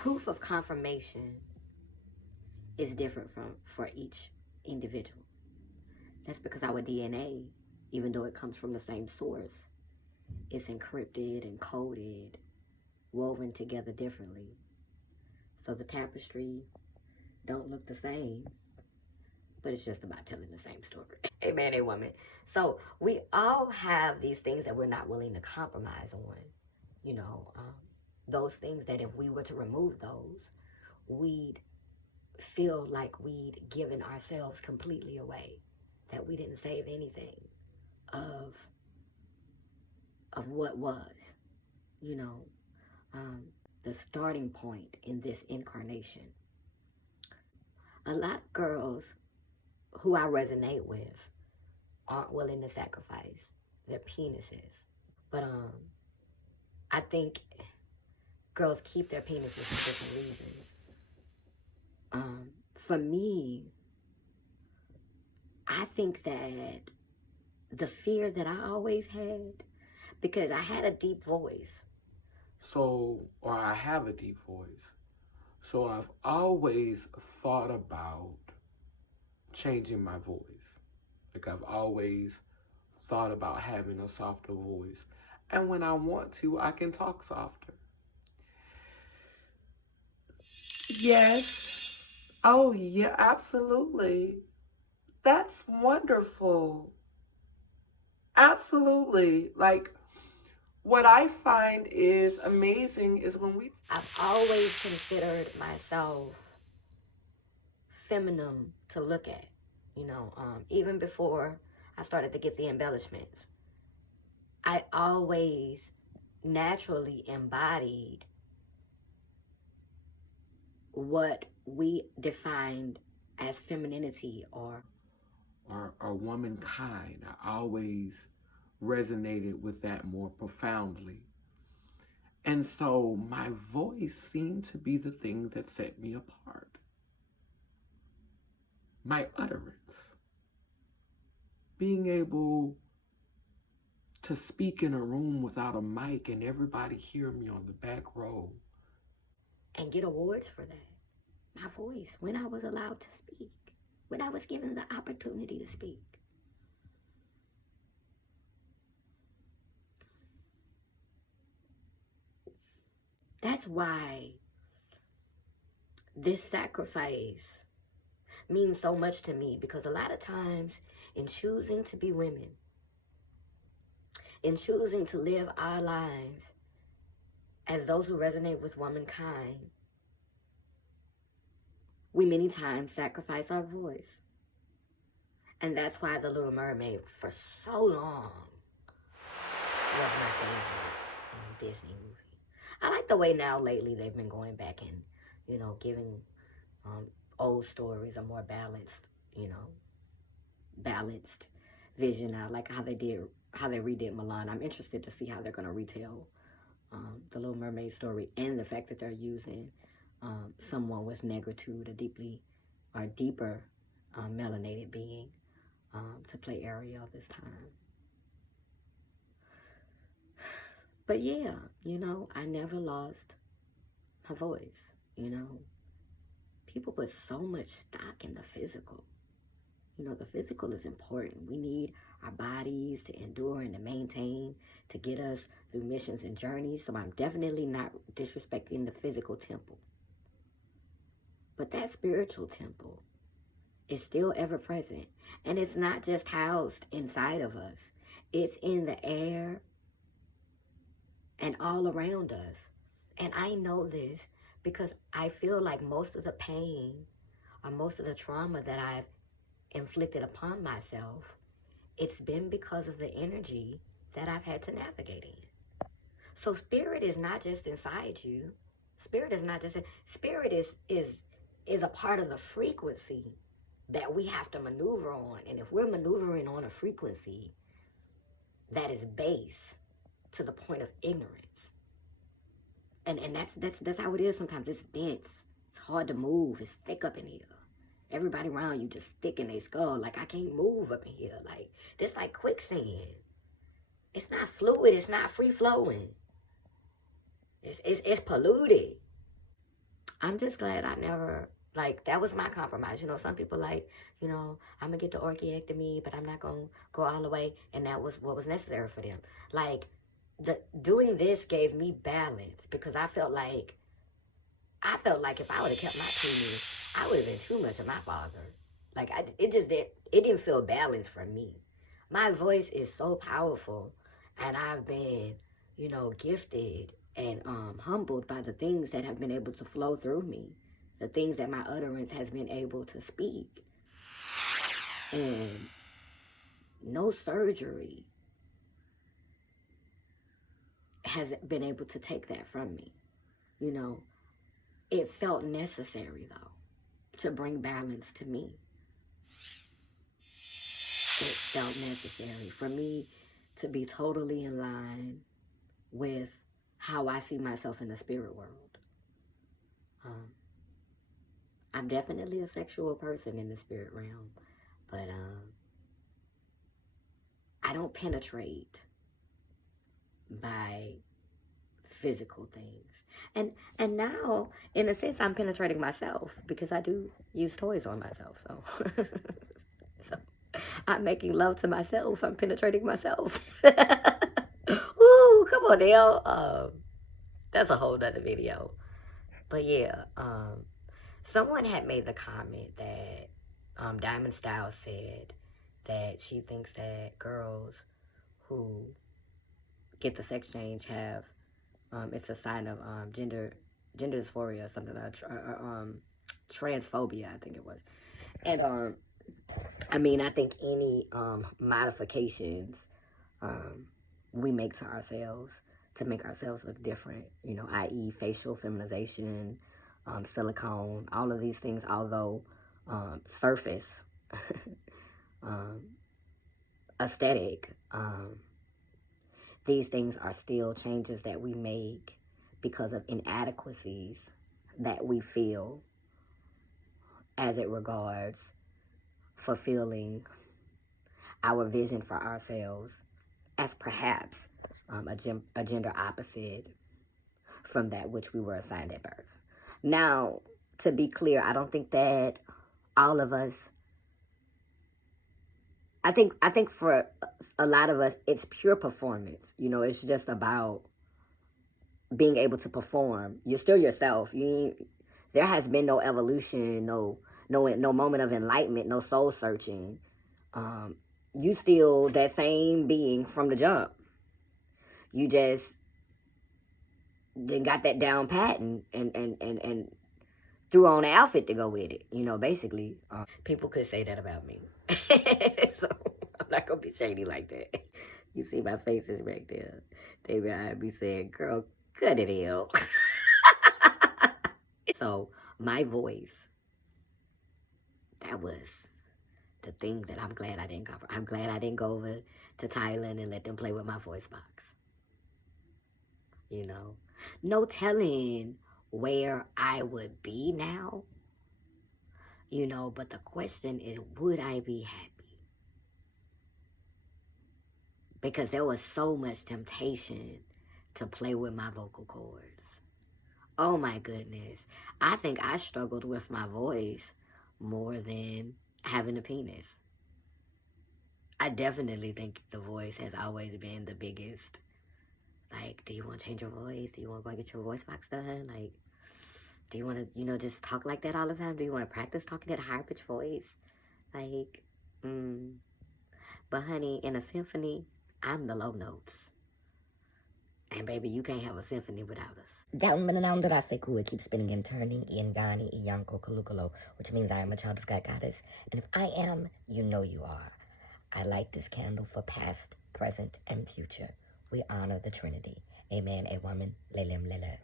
proof of confirmation is different for each individual. That's because our DNA, even though it comes from the same source, is encrypted and coded, woven together differently. So the tapestry don't look the same, but it's just about telling the same story. Hey man, hey woman. So we all have these things that we're not willing to compromise on. You know, those things that if we were to remove those, we'd feel like we'd given ourselves completely away, that we didn't save anything of what was, you know, the starting point in this incarnation. A lot of girls who I resonate with aren't willing to sacrifice their penises. But I think girls keep their penises for different reasons. For me, I think that the fear that I always had, because I had a deep voice. Or I have a deep voice. So I've always thought about changing my voice. Like I've always thought about having a softer voice. And when I want to, I can talk softer. Yes. Oh, yeah, absolutely. That's wonderful. Absolutely. Like, what I find is amazing is when we. I've always considered myself feminine to look at, you know, even before I started to get the embellishments. I always naturally embodied what we defined as femininity or womankind. I always resonated with that more profoundly. And so my voice seemed to be the thing that set me apart. My utterance. Being able to speak in a room without a mic and everybody hear me on the back row. and get awards for that. My voice, when I was allowed to speak, when I was given the opportunity to speak. That's why this sacrifice means so much to me, because a lot of times in choosing to be women, in choosing to live our lives as those who resonate with womankind, we many times sacrifice our voice. And that's why The Little Mermaid for so long was my favorite Disney movie. I like the way now lately they've been going back and, you know, giving old stories a more balanced vision. I like how they redid Milan. I'm interested to see how they're going to retell the Little Mermaid story, and the fact that they're using someone with negritude, a deeper melanated being, to play Ariel this time. But yeah, you know, I never lost my voice, you know. People put so much stock in the physical. You know, the physical is important. We need our bodies to endure and to maintain, to get us through missions and journeys. So I'm definitely not disrespecting the physical temple. But that spiritual temple is still ever present. And it's not just housed inside of us. It's in the air and all around us. And I know this because I feel like most of the pain or most of the trauma that I've inflicted upon myself, it's been because of the energy that I've had to navigate in. So spirit is not just inside you. Spirit is a part of the frequency that we have to maneuver on. And if we're maneuvering on a frequency that is base to the point of ignorance, and that's how it is sometimes. It's dense. It's hard to move. It's thick up in here. Everybody around you just thick in their skull. Like, I can't move up in here. Like, this like quicksand. It's not fluid. It's not free flowing. It's polluted. I'm just glad I never, like, that was my compromise. You know, some people like, you know, I'm gonna get the orchiectomy, but I'm not gonna go all the way, and that was what was necessary for them. Like, doing this gave me balance because I felt like if I would have kept my penis, I would have been too much of my father. Like, it didn't feel balanced for me. My voice is so powerful, and I've been, you know, gifted and humbled by the things that have been able to flow through me, the things that my utterance has been able to speak, and no surgery has been able to take that from me. You know, it felt necessary though to bring balance to me. It felt necessary for me to be totally in line with how I see myself in the spirit world. Um, I'm definitely a sexual person in the spirit realm, but I don't penetrate by physical things. And now, in a sense, I'm penetrating myself because I do use toys on myself. So, so I'm making love to myself. I'm penetrating myself. Ooh, come on, Dale. That's a whole nother video. But yeah, someone had made the comment that Diamond Styles said that she thinks that girls who get the sex change have it's a sign of gender dysphoria or something like transphobia, I think it was. And I mean, I think any modifications we make to ourselves to make ourselves look different, you know, i.e. facial feminization, silicone, all of these things, although surface aesthetic, these things are still changes that we make because of inadequacies that we feel as it regards fulfilling our vision for ourselves as perhaps a gender opposite from that which we were assigned at birth. Now, to be clear, I don't think that all of us, I think for a lot of us, it's pure performance. You know, it's just about being able to perform. You're still yourself. There has been no evolution, no moment of enlightenment, no soul searching. You still that same being from the jump. You just then got that down pat and threw on an outfit to go with it. You know, basically. People could say that about me. So I'm not gonna be shady like that. You see my faces back there. They behind me saying, girl, cut it out. So my voice, that was the thing that I'm glad I didn't cover. I'm glad I didn't go over to Thailand and let them play with my voice box. You know, no telling where I would be now. You know, but the question is, would I be happy? Because there was so much temptation to play with my vocal cords. Oh my goodness. I think I struggled with my voice more than having a penis. I definitely think the voice has always been the biggest. Like, do you want to change your voice? Do you want to go get your voice box done? Like, do you want to, you know, just talk like that all the time? Do you want to practice talking at a higher pitched voice? Like, but honey, in a symphony, I'm the low notes. And baby, you can't have a symphony without us. Down Mananandarasekua keeps spinning and turning Iangani Iyanko Kalukalo, which means I am a child of God Goddess. And if I am, you know you are. I light this candle for past, present, and future. We honor the Trinity. Amen. A woman, lelem lele.